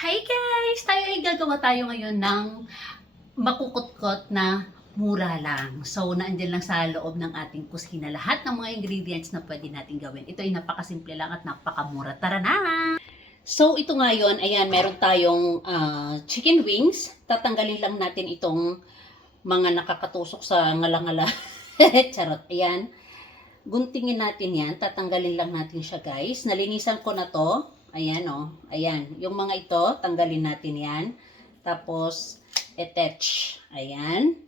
Hi guys! Tayo ay gagawa tayo ngayon ng makukutkot na mura lang. So, naandyan lang sa loob ng ating kusina lahat ng mga ingredients na pwede natin gawin. Ito ay napakasimple lang at napakamura. Tara na! So, ito ngayon, ayan, meron tayong ah, chicken wings. Tatanggalin lang natin itong mga nakakatusok sa ngala-ngala. Charot, ayan. Guntingin natin yan. Tatanggalin lang natin siya, guys. Nalinisan ko na to. Ayan, oh. Ayan. Yung mga ito, tanggalin natin yan. Tapos, attach. Ayan.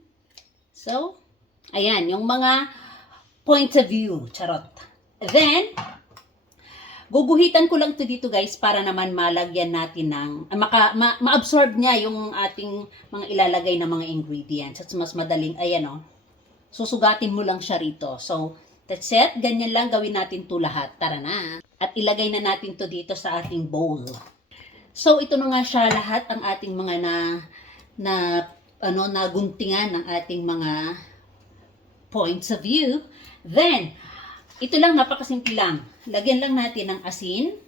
So, ayan. Yung mga points of view. Charot. Then, guguhitan ko lang to dito guys para naman malagyan natin ng, ah, maka, ma, ma-absorb niya yung ating mga ilalagay na mga ingredients. At mas madaling, ayan oh. Susugatin mo lang siya rito. So, that's it. Ganyan lang gawin natin to lahat. Tara na. At ilagay na natin to dito sa ating bowl. So, ito na nga siya lahat ang ating mga na, na, ano, naguntingan ng ating mga points of view. Then, ito lang, napakasimple lang. Lagyan lang natin ng asin.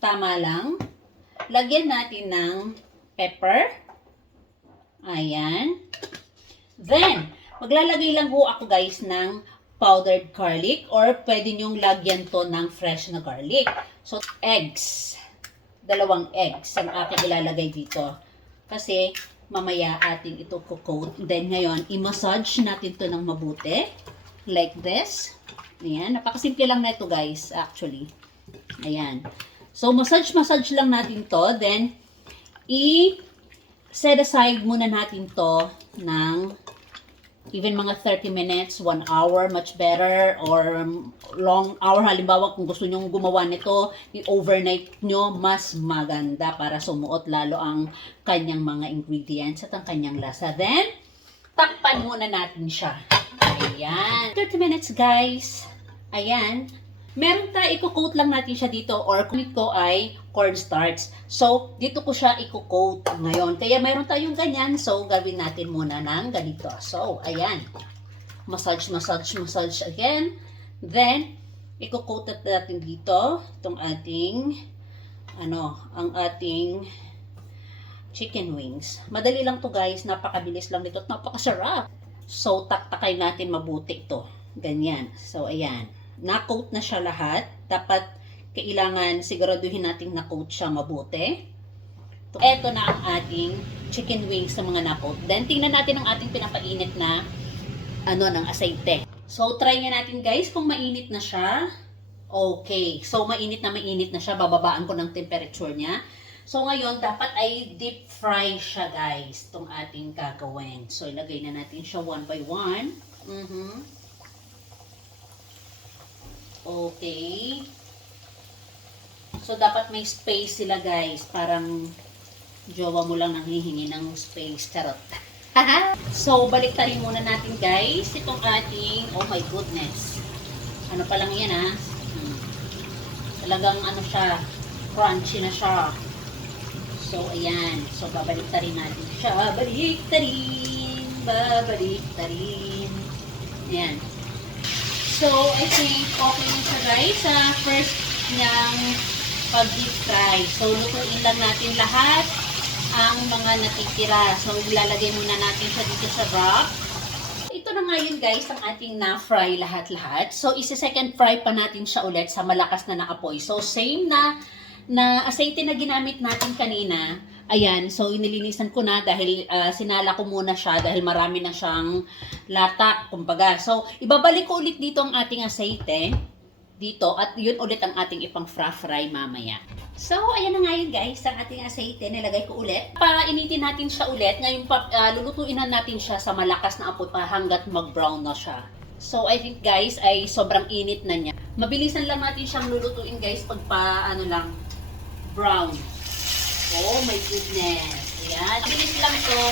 Tama lang. Lagyan natin ng pepper. Ayan. Then, maglalagay lang ho ako guys ng powdered garlic or pwede nyong lagyan to ng fresh na garlic. So, eggs. Dalawang eggs ang aking ilalagay dito. Kasi, mamaya ating ito coat. Then, ngayon, i-massage natin to ng mabuti. Like this. Ayan. Napakasimple lang na ito guys, actually. Ayan. So, massage-massage lang natin to. Then, i-set aside muna natin to ng even mga 30 minutes, 1 hour, much better, or long hour, halimbawa kung gusto nyong gumawa nito, i-overnight nyo, mas maganda para sumuot lalo ang kanyang mga ingredients at ang kanyang lasa. Then, takpan muna natin siya. Ayan. 30 minutes, guys. Ayan. Meron tayo, i-coat lang natin siya dito or kung ito ay cornstarch. So, dito ko siya i-coat ngayon. Kaya meron tayong ganyan. So, gawin natin muna ng ganito. So, ayan. Massage, massage, massage again. Then, i-coat natin dito itong ating ano, ang ating chicken wings. Madali lang to guys. Napakabilis lang nito at napakasarap. So, taktakay natin mabuti ito. Ganyan. So, ayan na-coat na siya lahat. Dapat kailangan siguraduhin nating na-coat siya mabuti. Ito na ang ating chicken wings sa mga na-coat. Then, tingnan natin ang ating pinapainit na ano, ng aceite. So, try nga natin guys kung mainit na siya. Okay. So, mainit na mainit na siya. Bababaan ko ng temperature niya. So, ngayon, dapat ay deep fry siya guys. Itong ating gagawin. So, ilagay na natin siya one by one. Mhm. Okay. So, dapat may space sila, guys. Parang jowa mo lang nang hihingi ng space. Charot. so, balik rin muna natin, guys. Itong ating, oh my goodness. Ano pa lang yan, ha? Hmm. Talagang, ano siya, crunchy na siya. So, ayan. So, babalik rin natin siya. Balik rin. Babalik rin. Ayan. So, I think okay na siya guys sa first niyang pag-deep fry. So, lutuin lang natin lahat ang mga natitira. So, ilalagay muna natin siya dito sa wrap. Ito na nga yun guys, ang ating na-fry lahat-lahat. So, isi-second fry pa natin siya ulit sa malakas na naapoy. So, same na na aceite na ginamit natin kanina, ayan, so inilinisan ko na dahil ah, sinala ko muna siya dahil marami na siyang latak, kumbaga. So, ibabalik ko ulit dito ang ating aceite dito at yun ulit ang ating ipang fry mamaya. So, ayan na nga yun guys, ang ating aceite, nilagay ko ulit. Para initin natin siya ulit, ngayon pa, ah, lulutuin na natin siya sa malakas na apoy pa hanggat mag-brown na siya. So, I think guys, ay sobrang init na niya. Mabilisan lang natin siyang lulutuin guys pag pa, ano lang, brown. Oh my goodness. Ayan. Bilis lang to.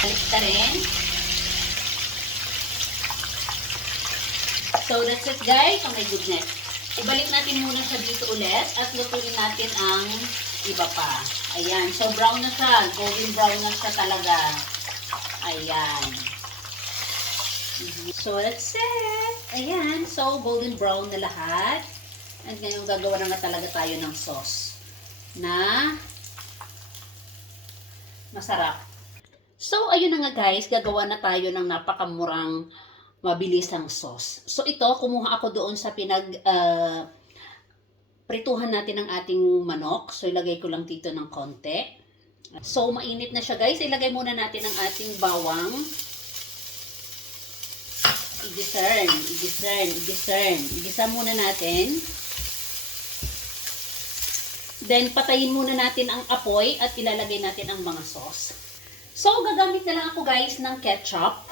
Balik ka rin. So, that's it guys. Oh my goodness. Ibalik natin muna siya dito ulit at lutuin natin ang iba pa. Ayan. So, brown na siya. Golden brown na siya talaga. Ayan. So, that's it. Ayan. So, golden brown na lahat. At ngayon, gagawa na nga talaga tayo ng sauce na Masarap. So, ayun na nga guys, gagawa na tayo ng napakamurang mabilisang sauce. So, ito, kumuha ako doon sa pinag, ah, prituhan natin ang ating manok. So, ilagay ko lang dito ng konti. So, mainit na siya guys. Ilagay muna natin ang ating bawang. I-discern, i-discern, i-discern. Igisa muna natin. Then, patayin muna natin ang apoy at ilalagay natin ang mga sauce. So, gagamit na lang ako guys ng ketchup.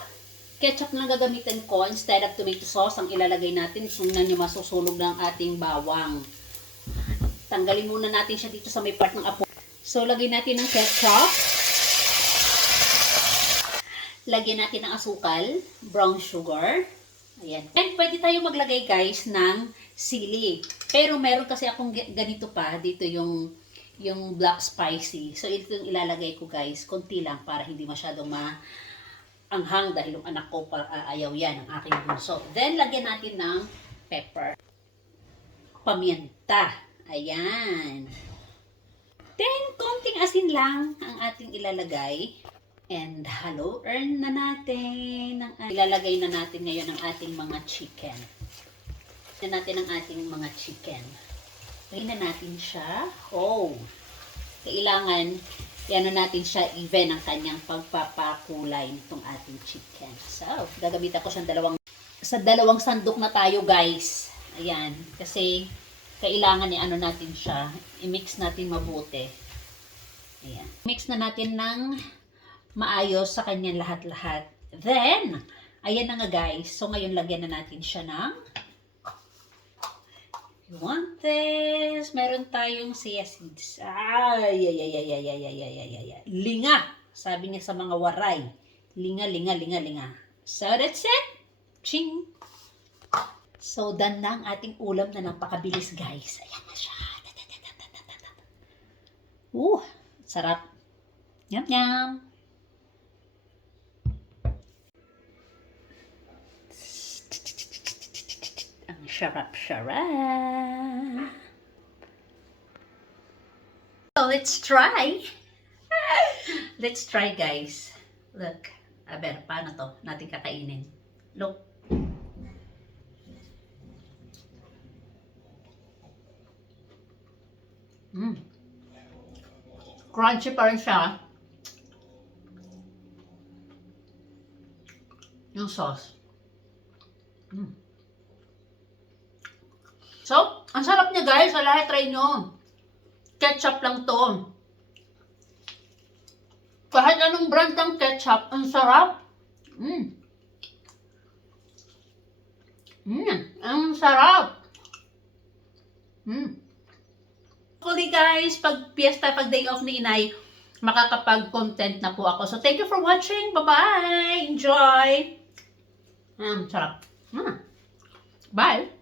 Ketchup na gagamitin ko instead of tomato sauce ang ilalagay natin. Tingnan nyo masusunog ng ating bawang. Tanggalin muna natin siya dito sa may part ng apoy. So, lagay natin ng ketchup. Lagyan natin ng asukal, brown sugar. Ayan. And pwede tayo maglagay guys ng sili. Pero meron kasi akong ga- ganito pa. Dito yung yung black spicy. So, ito yung ilalagay ko guys. Konti lang para hindi masyadong ma anghang dahil yung anak ko pa ah, ayaw yan, ang aking bunso. Then, lagyan natin ng pepper. Paminta. Ayan. Then, konting asin lang ang ating ilalagay. And hello, earn na natin. Ang, ilalagay na natin ngayon ang ating mga chicken. Tignan natin ang ating mga chicken. Lagyan na natin siya. Oh. Kailangan, na natin siya even ang kanyang pagpapakulay nitong ating chicken. So, gagamitan ko siyang dalawang, sa dalawang sandok na tayo guys. Ayan. Kasi, kailangan ni ano natin siya. I-mix natin mabuti. Ayan. Mix na natin ng maayos sa kanyang lahat-lahat. Then, ayan na nga guys. So, ngayon lagyan na natin siya ng You want this? Meron tayong chia seeds. Ay, ay, ay, ay, ay, ay, ay, ay, ay, ay. Linga! Sabi niya sa mga waray. Linga, linga, linga, linga. So, that's it. Ching! So, done na ang ating ulam na napakabilis, guys. Ayan na siya. Uh, sarap. Yum, yum. Ang sarap-sarap. So, let's try. let's try, guys. Look. Aber, paano to? Natin kakainin. Look. Mm. Crunchy pa rin siya. Yung sauce. Mm. So, ang sarap niya guys. Lahat try nyo. Ketchup lang to. Kahit anong brand ng ketchup, ang sarap. Mm. Mm, ang sarap. Mm. Hopefully guys, pag fiesta, pag day off ni inay, makakapag-content na po ako. So thank you for watching. Bye-bye. Enjoy. Mm, sarap. Mm. Bye.